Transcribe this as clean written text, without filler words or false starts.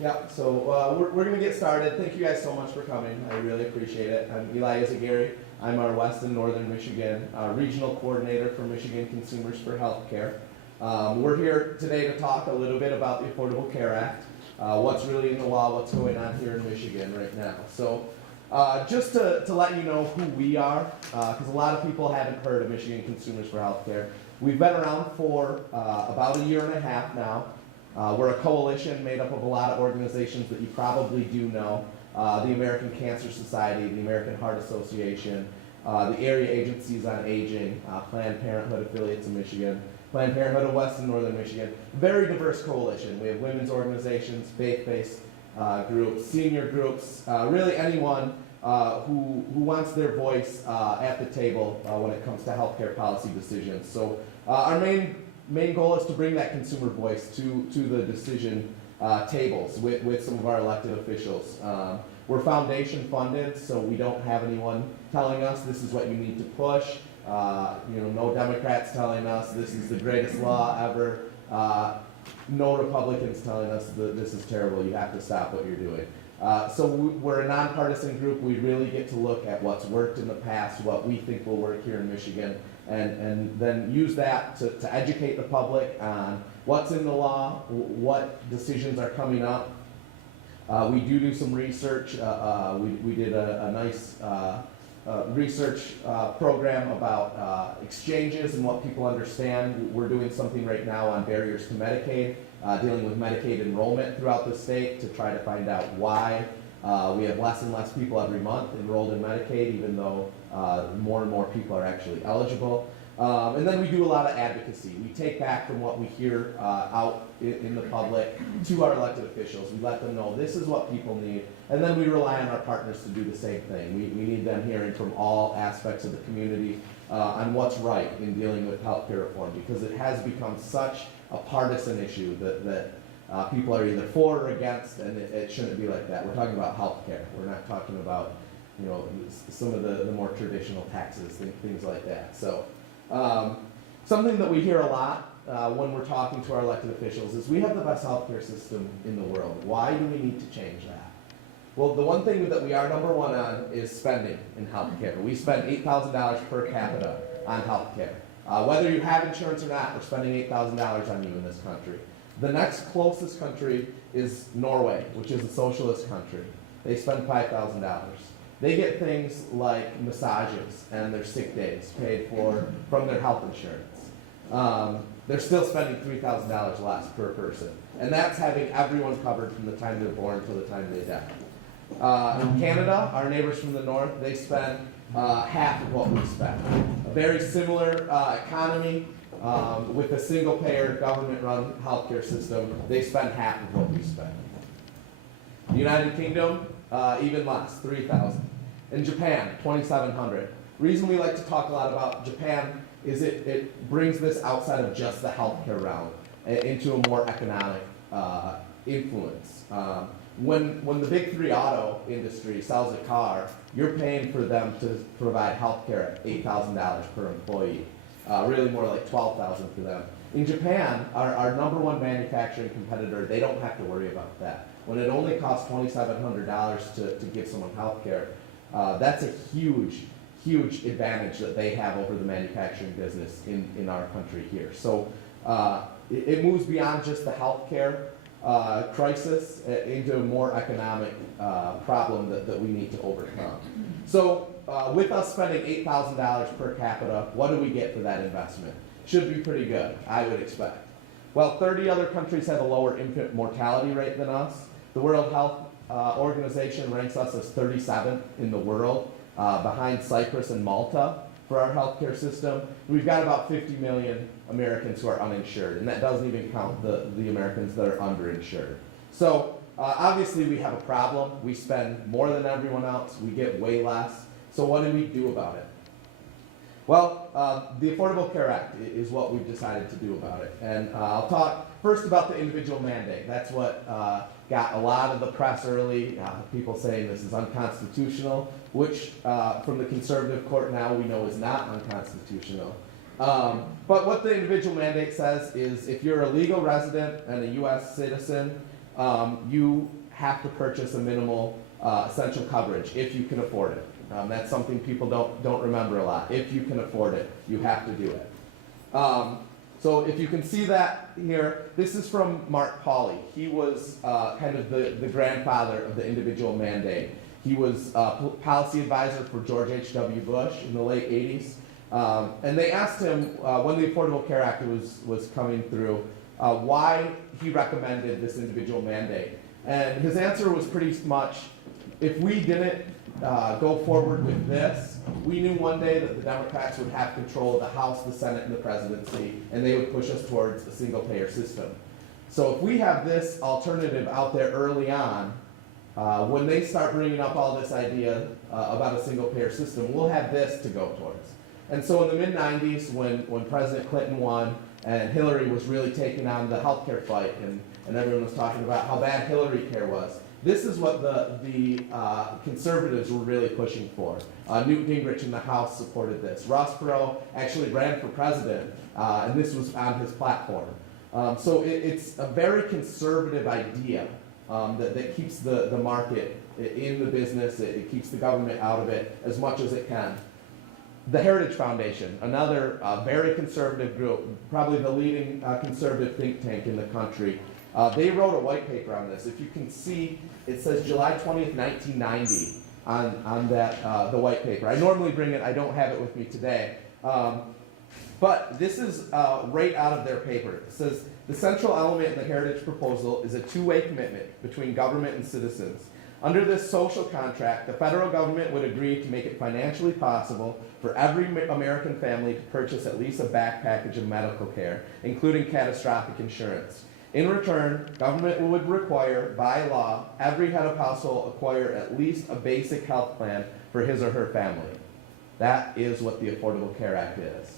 Yeah, so we're going to get started. Thank you guys so much for coming. I really appreciate it. I'm Eli Izagari. I'm our West and Northern Michigan Regional Coordinator for Michigan Consumers for Healthcare. We're here today to talk a little bit about the Affordable Care Act, what's really in the law, what's going on here in Michigan right now. So just to let you know who we are, because a lot of people haven't heard of Michigan Consumers for Healthcare. We've been around for about a year and a half now. We're a coalition made up of a lot of organizations that you probably do know. The American Cancer Society, the American Heart Association, the Area Agencies on Aging, Planned Parenthood affiliates in Michigan, Planned Parenthood of West and Northern Michigan. Very diverse coalition. We have women's organizations, faith-based groups, senior groups, really anyone who wants their voice at the table when it comes to healthcare policy decisions. So our main goal is to bring that consumer voice to the decision tables with some of our elected officials. We're foundation funded, so we don't have anyone telling us this is what you need to push. No Democrats telling us this is the greatest law ever. No Republicans telling us that this is terrible, you have to stop what you're doing. So we're a nonpartisan group. We really get to look at what's worked in the past, what we think will work here in Michigan, and then use that to educate the public on what's in the law, what decisions are coming up. We do some research. We did a nice research program about exchanges and what people understand. We're doing something right now on barriers to Medicaid, dealing with Medicaid enrollment throughout the state to try to find out why we have less and less people every month enrolled in Medicaid, even though more and more people are actually eligible. And then we do a lot of advocacy. We take back from what we hear out in the public to our elected officials. We let them know this is what people need, and then we rely on our partners to do the same thing. We need them hearing from all aspects of the community on what's right in dealing with healthcare reform, because it has become such a partisan issue that people are either for or against, and it shouldn't be like that. We're talking about healthcare. We're not talking about some of the more traditional taxes, things like that. So something that we hear a lot when we're talking to our elected officials is we have the best healthcare system in the world. Why do we need to change that? Well, the one thing that we are number one on is spending in healthcare. We spend $8,000 per capita on healthcare. Whether you have insurance or not, we're spending $8,000 on you in this country. The next closest country is Norway, which is a socialist country. They spend $5,000. They get things like massages and their sick days paid for from their health insurance. They're still spending $3,000 less per person. And that's having everyone covered from the time they're born to the time they die. In Canada, our neighbors from the north, they spend half of what we spend. A very similar economy with a single-payer, government-run healthcare system. They spend half of what we spend. The United Kingdom, even less, $3,000. In Japan, $2,700. Reason we like to talk a lot about Japan is it brings this outside of just the healthcare realm into a more economic influence. When the big three auto industry sells a car, you're paying for them to provide healthcare at $8,000 per employee. Really more like $12,000 for them. In Japan, our number one manufacturing competitor, they don't have to worry about that. When it only costs $2,700 to give someone healthcare, that's a huge advantage that they have over the manufacturing business in our country here. So it moves beyond just the healthcare crisis into a more economic problem that we need to overcome. So with us spending $8,000 per capita, what do we get for that investment? Should be pretty good, I would expect. Well, 30 other countries have a lower infant mortality rate than us. The World Health Organization ranks us as 37th in the world, behind Cyprus and Malta for our healthcare system. We've got about 50 million Americans who are uninsured, and that doesn't even count the Americans that are underinsured. So obviously we have a problem. We spend more than everyone else. We get way less. So what do we do about it? Well, the Affordable Care Act is what we've decided to do about it. And I'll talk first about the individual mandate. That's what got a lot of the press early, people saying this is unconstitutional, which from the conservative court now we know is not unconstitutional. But what the individual mandate says is if you're a legal resident and a U.S. citizen, you have to purchase a minimal essential coverage if you can afford it. That's something people don't remember a lot. If you can afford it, you have to do it. So if you can see that here, this is from Mark Pauly. He was kind of the grandfather of the individual mandate. He was policy advisor for George H.W. Bush in the late 80s. And they asked him, when the Affordable Care Act was coming through, why he recommended this individual mandate. And his answer was pretty much, if we didn't go forward with this, we knew one day that the Democrats would have control of the House, the Senate, and the presidency, and they would push us towards a single-payer system. So if we have this alternative out there early on, when they start bringing up all this idea about a single-payer system, we'll have this to go towards. And so in the mid-90s, when President Clinton won, and Hillary was really taking on the healthcare fight, and everyone was talking about how bad Hillary care was, this is what the conservatives were really pushing for. Newt Gingrich in the House supported this. Ross Perot actually ran for president, and this was on his platform. So it's a very conservative idea that keeps the market in the business. It keeps the government out of it as much as it can. The Heritage Foundation, another very conservative group, probably the leading conservative think tank in the country. They wrote a white paper on this. If you can see, it says July 20th, 1990 on that, the white paper. I normally bring it, I don't have it with me today. But this is right out of their paper. It says, the central element in the Heritage proposal is a two-way commitment between government and citizens. Under this social contract, the federal government would agree to make it financially possible for every American family to purchase at least a back package of medical care, including catastrophic insurance. In return, government would require, by law, every head of household acquire at least a basic health plan for his or her family. That is what the Affordable Care Act is.